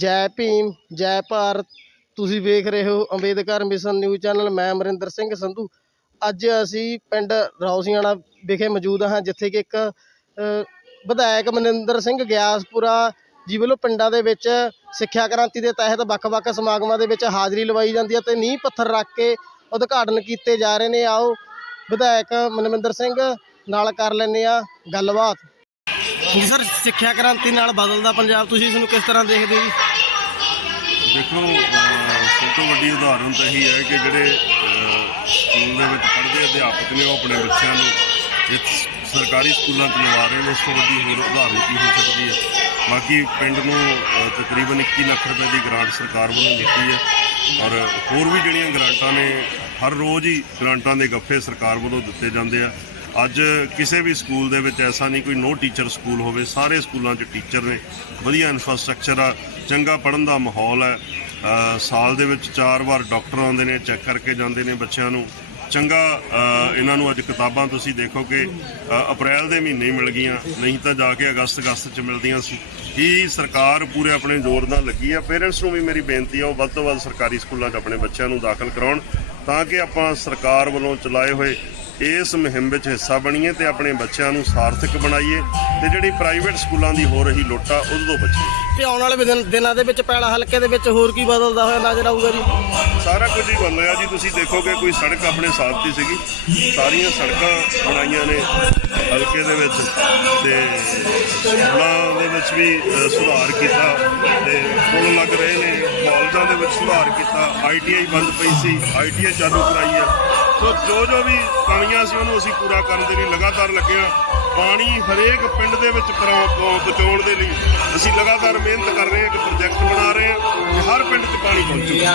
ਜੈ ਭੀਮ, ਜੈ ਭਾਰਤ। ਤੁਸੀਂ ਵੇਖ ਰਹੇ ਹੋ ਅੰਬੇਦਕਰ ਮਿਸ਼ਨ ਨਿਊਜ਼ ਚੈਨਲ। ਮੈਂ ਅਮਰਿੰਦਰ ਸਿੰਘ ਸੰਧੂ। ਅੱਜ ਅਸੀਂ ਪਿੰਡ ਰੌਸੀਆਣਾ ਵਿਖੇ ਮੌਜੂਦ ਹਾਂ, ਜਿੱਥੇ ਕਿ ਇੱਕ ਵਿਧਾਇਕ ਮਨਿੰਦਰ ਸਿੰਘ ਗਿਆਸਪੁਰਾ ਜੀ ਵੱਲੋਂ ਪਿੰਡਾਂ ਦੇ ਵਿੱਚ ਸਿੱਖਿਆ ਕ੍ਰਾਂਤੀ ਦੇ ਤਹਿਤ ਵੱਖ-ਵੱਖ ਸਮਾਗਮਾਂ ਦੇ ਵਿੱਚ ਹਾਜ਼ਰੀ ਲਵਾਈ ਜਾਂਦੀ ਹੈ ਤੇ ਨੀਂਹ ਪੱਥਰ ਰੱਖ ਕੇ ਉਦਘਾਟਨ ਕੀਤੇ ਜਾ ਰਹੇ ਨੇ। ਆਓ ਵਿਧਾਇਕ ਮਨਿੰਦਰ ਸਿੰਘ ਨਾਲ ਕਰ ਲੈਂਦੇ ਆ ਗੱਲਬਾਤ। ਸਰ ਸਿੱਖਿਆ ਕ੍ਰਾਂਤੀ ਨਾਲ ਬਦਲਦਾ ਪੰਜਾਬ ਤੁਸੀਂ ਇਸ ਨੂੰ ਕਿਸ ਤਰ੍ਹਾਂ ਦੇਖਦੇ ਹੋ ਜੀ? ਦੇਖੋ ਅਹ ਸਭ ਤੋਂ ਵੱਡੀ ਉਦਾਹਰਨ ਤਾਂ ਇਹੀ ਹੈ ਕਿ ਜਿਹੜੇ ਅਹ, ਸਕੂਲ ਦੇ ਵਿੱਚ ਪੜ੍ਹਦੇ ਅਧਿਆਪਕ ਨੇ ਉਹ ਆਪਣੇ ਬੱਚਿਆਂ ਨੂੰ ਇੱਕ ਸਰਕਾਰੀ ਸਕੂਲਾਂ 'ਚ ਲਵਾ ਰਹੇ ਨੇ ਇਸ ਤੋਂ ਵੱਡੀ ਹੋਰ ਉਦਾਹਰਨ ਕੀ ਹੋ ਸਕਦੀ ਹੈ? ਬਾਕੀ ਪਿੰਡ ਨੂੰ ਅਹ, ਤਕਰੀਬਨ 21 ਲੱਖ ਰੁਪਏ ਦੀ ਗ੍ਰਾਂਟ ਸਰਕਾਰ ਵੱਲੋਂ ਦਿੱਤੀ ਹੈ ਔਰ ਹੋਰ ਵੀ ਜਿਹੜੀਆਂ ਗ੍ਰਾਂਟਾਂ ਨੇ ਹਰ ਰੋਜ਼ ਹੀ ਗ੍ਰਾਂਟਾਂ ਦੇ ਗੱਫੇ ਸਰਕਾਰ ਵੱਲੋਂ ਦਿੱਤੇ ਜਾਂਦੇ ਆ। ਅੱਜ ਕਿਸੇ ਵੀ ਸਕੂਲ ਦੇ ਵਿੱਚ ਐਸਾ ਨਹੀਂ ਕੋਈ ਨੋ ਟੀਚਰ ਸਕੂਲ ਹੋਵੇ, ਸਾਰੇ ਸਕੂਲਾਂ 'ਚ ਟੀਚਰ ਨੇ। ਵਧੀਆ ਇਨਫਰਾਸਟ੍ਰਕਚਰ ਆ, ਚੰਗਾ ਪੜ੍ਹਨ ਦਾ ਮਾਹੌਲ ਹੈ। ਸਾਲ ਦੇ ਵਿੱਚ ਚਾਰ ਵਾਰ ਡਾਕਟਰ ਆਉਂਦੇ ਨੇ ਚੈੱਕ ਕਰਕੇ ਜਾਂਦੇ ਨੇ ਬੱਚਿਆਂ ਨੂੰ। ਚੰਗਾ ਇਹਨਾਂ ਨੂੰ ਅੱਜ ਕਿਤਾਬਾਂ ਤੁਸੀਂ ਦੇਖੋ ਕਿ ਅਪ੍ਰੈਲ ਦੇ ਮਹੀਨੇ ਮਿਲ ਗਈਆਂ, ਨਹੀਂ ਤਾਂ ਜਾ ਕੇ ਅਗਸਤ ਅਗਸਤ 'ਚ ਮਿਲਦੀਆਂ ਸੀ। ਇਹ ਸਰਕਾਰ ਪੂਰੇ ਆਪਣੇ ਜ਼ੋਰ ਨਾਲ ਲੱਗੀ ਆ? ਪੇਰੈਂਟਸ ਨੂੰ ਵੀ ਮੇਰੀ ਬੇਨਤੀ ਆ, ਉਹ ਵੱਧ ਤੋਂ ਵੱਧ ਸਰਕਾਰੀ ਸਕੂਲਾਂ 'ਚ ਆਪਣੇ ਬੱਚਿਆਂ ਨੂੰ ਦਾਖਲ ਕਰਾਉਣ, ਤਾਂ ਕਿ ਆਪਾਂ ਸਰਕਾਰ ਵੱਲੋਂ ਚਲਾਏ ਹੋਏ ਇਸ ਮੁਹਿੰਮ ਵਿੱਚ ਹਿੱਸਾ ਬਣੀਏ ਤੇ ਆਪਣੇ ਬੱਚਿਆਂ ਨੂੰ ਸਾਰਥਕ ਬਣਾਈਏ ਤੇ ਜਿਹੜੀ ਪ੍ਰਾਈਵੇਟ ਸਕੂਲਾਂ ਦੀ ਹੋ ਰਹੀ ਲੁੱਟ ਆ ਉਹਦੇ ਤੋਂ ਬਚੀਏ। ਤੇ ਆਉਣ ਵਾਲੇ ਦਿਨ- ਦਿਨਾਂ ਦੇ ਵਿੱਚ ਪੈਲਾ ਹਲਕੇ ਦੇ ਵਿੱਚ ਹੋਰ ਕੀ ਬਦਲਦਾ ਹੋਇਆ ਨਜ਼ਰ ਆਊਗਾ ਜੀ? ਸਾਰਾ ਕੁਝ ਹੀ ਬਣ ਰਿਹਾ ਜੀ। ਤੁਸੀਂ ਦੇਖੋਗੇ ਕੋਈ ਸੜਕ ਆਪਣੇ ਸਾਥ ਦੀ ਸੀਗੀ। ਸਾਰੀਆਂ ਸੜਕਾਂ ਬਣਾਈਆਂ ਨੇ ਹਲਕੇ ਦੇ ਵਿੱਚ ਤੇ ਸਕੂਲਾਂ ਦੇ ਵਿੱਚ ਵੀ ਅ, ਸੁਧਾਰ ਕੀਤਾ ਤੇ ਪੁਲ ਲੱਗ ਰਹੇ ਨੇ ਕਾਲਜਾਂ ਦੇ ਵਿੱਚ ਸੁਧਾਰ ਕੀਤਾ। ਆਈਟੀਆਈ ਬੰਦ ਪਈ ਸੀ ਆਈਟੀਆਈ ਚਾਲੂ ਕਰਾਈ ਹੈ। ਸੋ ਜੋ ਜੋ ਵੀ ਕਮੀਆਂ ਸੀ, ਉਹਨੂੰ ਅਸੀਂ ਪੂਰਾ ਕਰਨ ਦੇ ਲਈ ਲਗਾਤਾਰ ਲੱਗੇ ਹਾਂ। ਪਾਣੀ ਹਰੇਕ ਪਿੰਡ ਦੇ ਵਿੱਚ ਪਰੋ- ਪਹੁੰਚਾਉਣ ਦੇ ਲਈ ਅਸੀਂ ਲਗਾਤਾਰ ਮਿਹਨਤ ਕਰ ਰਹੇ ਹਾਂ, ਇੱਕ ਪ੍ਰੋਜੈਕਟ ਬਣਾ ਰਹੇ ਹਾਂ ਕਿ ਹਰ ਪਿੰਡ 'ਚ ਪਾਣੀ ਪਹੁੰਚੇ